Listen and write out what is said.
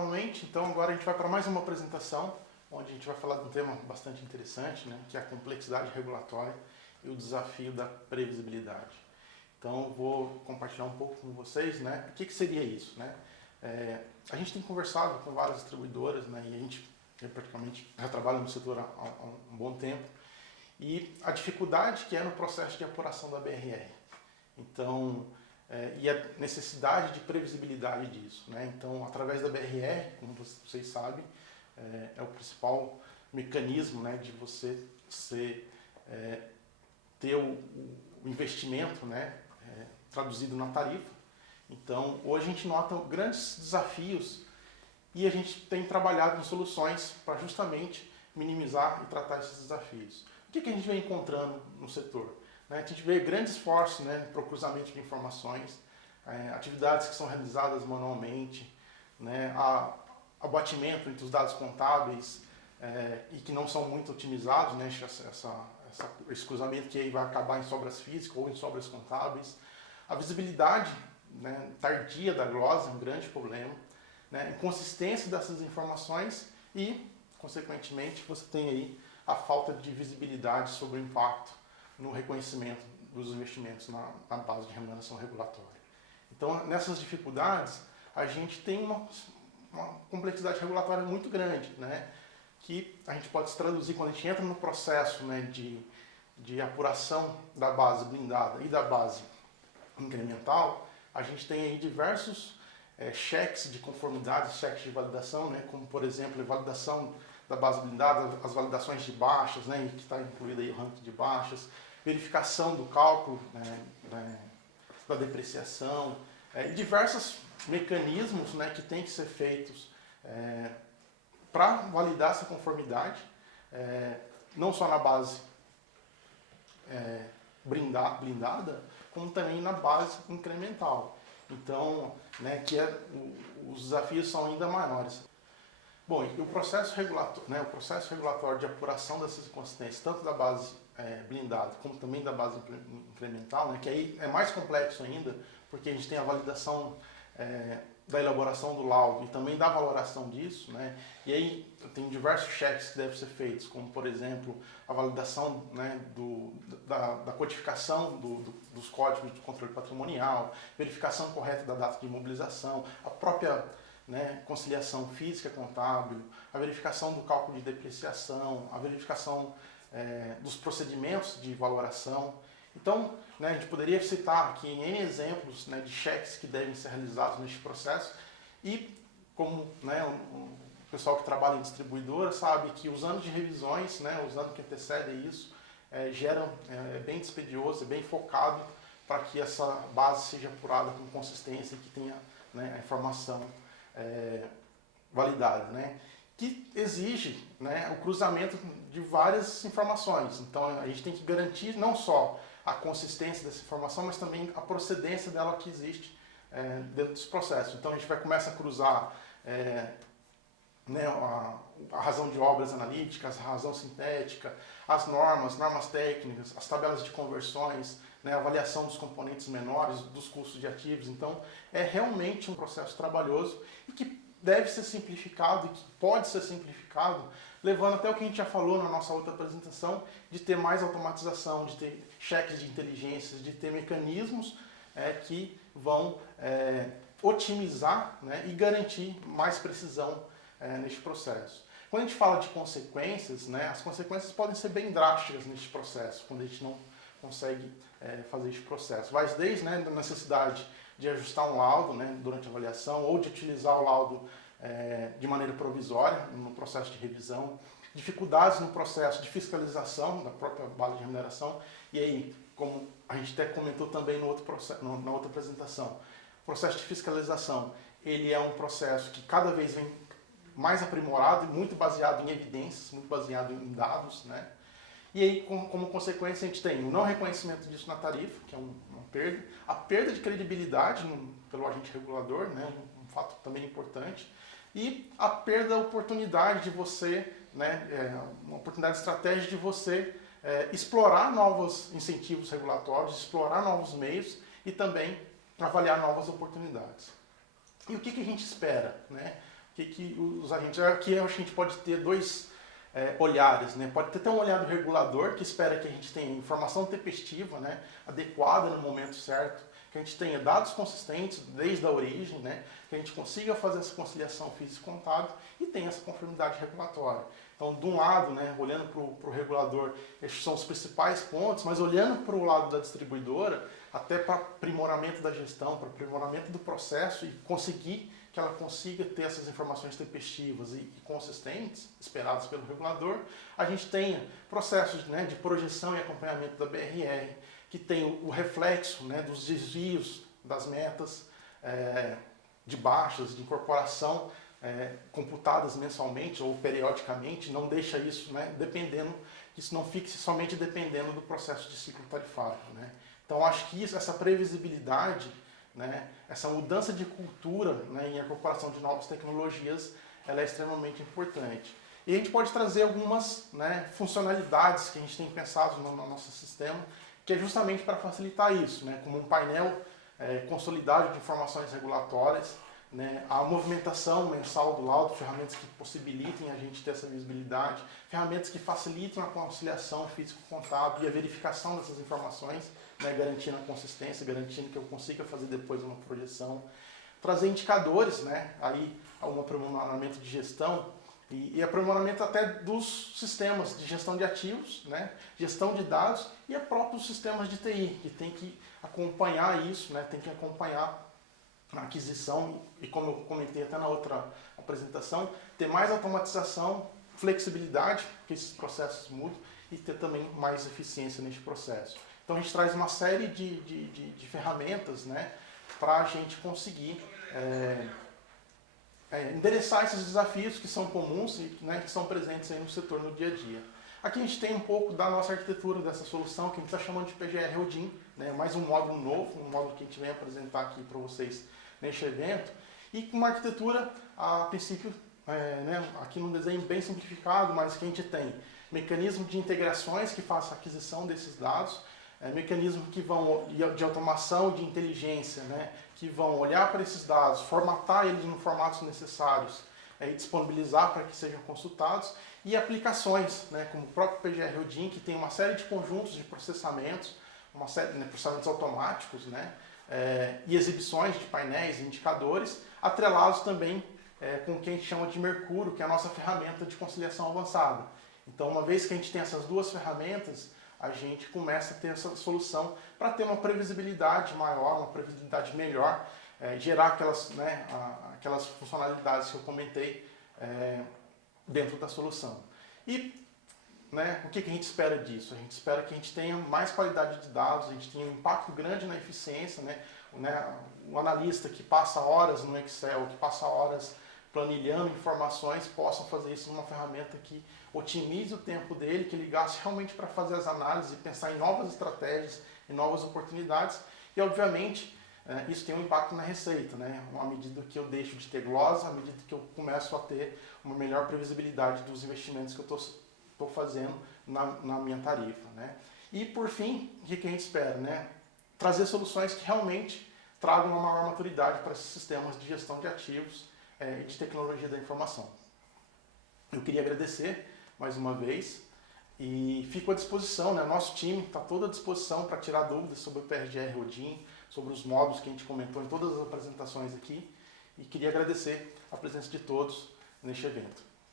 novamente. Então agora a gente vai para mais uma apresentação, onde a gente vai falar de um tema bastante interessante, né, que é a complexidade regulatória e o desafio da previsibilidade. Então eu vou compartilhar um pouco com vocês, né, o que seria isso, né? A gente tem conversado com várias distribuidoras, né, e a gente praticamente já trabalha no setor há um bom tempo, e a dificuldade que é no processo de apuração da BRR. Então, e a necessidade de previsibilidade disso, né? Então, através da BRR, como vocês sabem, é o principal mecanismo, né, de você ter o investimento, né, traduzido na tarifa. Então, hoje a gente nota grandes desafios e a gente tem trabalhado em soluções para justamente minimizar e tratar esses desafios. O que a gente vem encontrando no setor? A gente vê grandes esforços, né, para o cruzamento de informações, atividades que são realizadas manualmente, né, abatimento entre os dados contábeis e que não são muito otimizados, né, esse cruzamento que aí vai acabar em sobras físicas ou em sobras contábeis. A visibilidade, né, tardia da glosa é um grande problema, né, inconsistência dessas informações e, consequentemente, você tem aí a falta de visibilidade sobre o impacto no reconhecimento dos investimentos na base de remuneração regulatória. Então, nessas dificuldades, a gente tem uma complexidade regulatória muito grande, né, que a gente pode se traduzir quando a gente entra no processo, né, de apuração da base blindada e da base incremental. A gente tem aí diversos cheques de conformidade, cheques de validação, né, como, por exemplo, a validação da base blindada, as validações de baixas, né, que está incluído aí o ranking de baixas, verificação do cálculo, né, da depreciação, e diversos mecanismos, né, que têm que ser feitos para validar essa conformidade, não só na base blindada, como também na base incremental. Então, né, os desafios são ainda maiores. Bom, e o processo regulatório de apuração dessas inconsistências, tanto da base blindada como também da base incremental, né, que aí é mais complexo ainda, porque a gente tem a validação da elaboração do laudo e também da valoração disso, né, e aí tem diversos cheques que devem ser feitos, como, por exemplo, a validação, né, da codificação dos códigos de controle patrimonial, verificação correta da data de imobilização, a própria, né, conciliação física contábil, a verificação do cálculo de depreciação, a verificação dos procedimentos de valoração. Então, né, a gente poderia citar aqui N exemplos, né, de cheques que devem ser realizados neste processo e, como, né, o pessoal que trabalha em distribuidora sabe que os anos de revisões, né, os anos que antecedem isso, geram bem dispendioso, bem focado para que essa base seja apurada com consistência e que tenha, né, a informação validada, né, que exige, né, o cruzamento de várias informações. Então a gente tem que garantir não só a consistência dessa informação, mas também a procedência dela que existe dentro desse processo. Então a gente começa a cruzar né, a razão de obras analíticas, a razão sintética, as normas técnicas, as tabelas de conversões, né, a avaliação dos componentes menores, dos custos de ativos. Então é realmente um processo trabalhoso e que deve ser simplificado e que pode ser simplificado, levando até o que a gente já falou na nossa outra apresentação, de ter mais automatização, de ter cheques de inteligência, de ter mecanismos que vão otimizar, né, e garantir mais precisão neste processo. Quando a gente fala de consequências, né, as consequências podem ser bem drásticas neste processo, quando a gente não consegue fazer este processo. Vai desde, né, da necessidade de ajustar um laudo, né, durante a avaliação, ou de utilizar o laudo de maneira provisória no processo de revisão, dificuldades no processo de fiscalização da própria base de remuneração, e aí, como a gente até comentou também no outro processo, na outra apresentação, o processo de fiscalização, ele é um processo que cada vez vem mais aprimorado e muito baseado em evidências, muito baseado em dados, né? E aí, como consequência, a gente tem o não reconhecimento disso na tarifa, que é uma perda, a perda de credibilidade pelo agente regulador, né, um fato também importante, e a perda da oportunidade de você, né, uma oportunidade estratégica de você explorar novos incentivos regulatórios, explorar novos meios e também avaliar novas oportunidades. E o que a gente espera, né? O que os agentes... Aqui eu acho que a gente pode ter dois olhares, né? Pode ter um olhar do regulador, que espera que a gente tenha informação tempestiva, né? Adequada no momento certo, que a gente tenha dados consistentes desde a origem, né? Que a gente consiga fazer essa conciliação físico-contábil e tenha essa conformidade regulatória. Então, de um lado, né, olhando para o regulador, esses são os principais pontos, mas olhando para o lado da distribuidora, até para aprimoramento da gestão, para aprimoramento do processo e conseguir que ela consiga ter essas informações tempestivas e consistentes, esperadas pelo regulador, a gente tenha processos, né, de projeção e acompanhamento da BRR, que tem o reflexo, né, dos desvios das metas, de baixas, de incorporação, computadas mensalmente ou periodicamente, não deixa isso, né, dependendo, que isso não fique somente dependendo do processo de ciclo tarifário, né. Então acho que essa previsibilidade, né, essa mudança de cultura, né, em incorporação de novas tecnologias, ela é extremamente importante. E a gente pode trazer algumas, né, funcionalidades que a gente tem pensado no nosso sistema, que é justamente para facilitar isso, né, como um painel consolidado de informações regulatórias, né, a movimentação mensal do laudo, ferramentas que possibilitem a gente ter essa visibilidade, ferramentas que facilitam a conciliação físico-contábil e a verificação dessas informações, né, garantindo a consistência, garantindo que eu consiga fazer depois uma projeção, trazer indicadores, né, aí um aprimoramento de gestão e aprimoramento até dos sistemas de gestão de ativos, né, gestão de dados e próprios sistemas de TI, que tem que acompanhar isso, né, tem que acompanhar a aquisição e, como eu comentei até na outra apresentação, ter mais automatização, flexibilidade, porque esses processos mudam, e ter também mais eficiência neste processo. Então a gente traz uma série de ferramentas, né, para a gente conseguir endereçar esses desafios que são comuns e, né, que são presentes aí no setor no dia a dia. Aqui a gente tem um pouco da nossa arquitetura dessa solução, que a gente está chamando de PGR Odin, né, mais um módulo novo, um módulo que a gente vem apresentar aqui para vocês neste evento, e com uma arquitetura, a princípio, né, aqui num desenho bem simplificado, mas que a gente tem mecanismo de integrações que façam a aquisição desses dados, mecanismos que vão de automação, de inteligência, né, que vão olhar para esses dados, formatar eles nos formatos necessários e disponibilizar para que sejam consultados, e aplicações, né, como o próprio PGR Odin, que tem uma série de conjuntos de processamentos, uma série de processamentos automáticos, né, e exibições de painéis e indicadores, atrelados também com o que a gente chama de Mercúrio, que é a nossa ferramenta de conciliação avançada. Então, uma vez que a gente tem essas duas ferramentas, a gente começa a ter essa solução para ter uma previsibilidade maior, uma previsibilidade melhor, gerar aquelas, né, aquelas funcionalidades que eu comentei dentro da solução. E, né, o que a gente espera disso? A gente espera que a gente tenha mais qualidade de dados, a gente tenha um impacto grande na eficiência, né, o analista que passa horas no Excel, que passa horas planilhando informações, possam fazer isso numa ferramenta que otimize o tempo dele, que ele gaste realmente para fazer as análises e pensar em novas estratégias, em novas oportunidades. E, obviamente, isso tem um impacto na receita, né? À medida que eu deixo de ter glosa, à medida que eu começo a ter uma melhor previsibilidade dos investimentos que eu estou fazendo na minha tarifa, né? E, por fim, o que a gente espera, né? Trazer soluções que realmente tragam uma maior maturidade para esses sistemas de gestão de ativos e de tecnologia da informação. Eu queria agradecer mais uma vez e fico à disposição, né? Nosso time está todo à disposição para tirar dúvidas sobre o PGR Odin, sobre os módulos que a gente comentou em todas as apresentações aqui, e queria agradecer a presença de todos neste evento.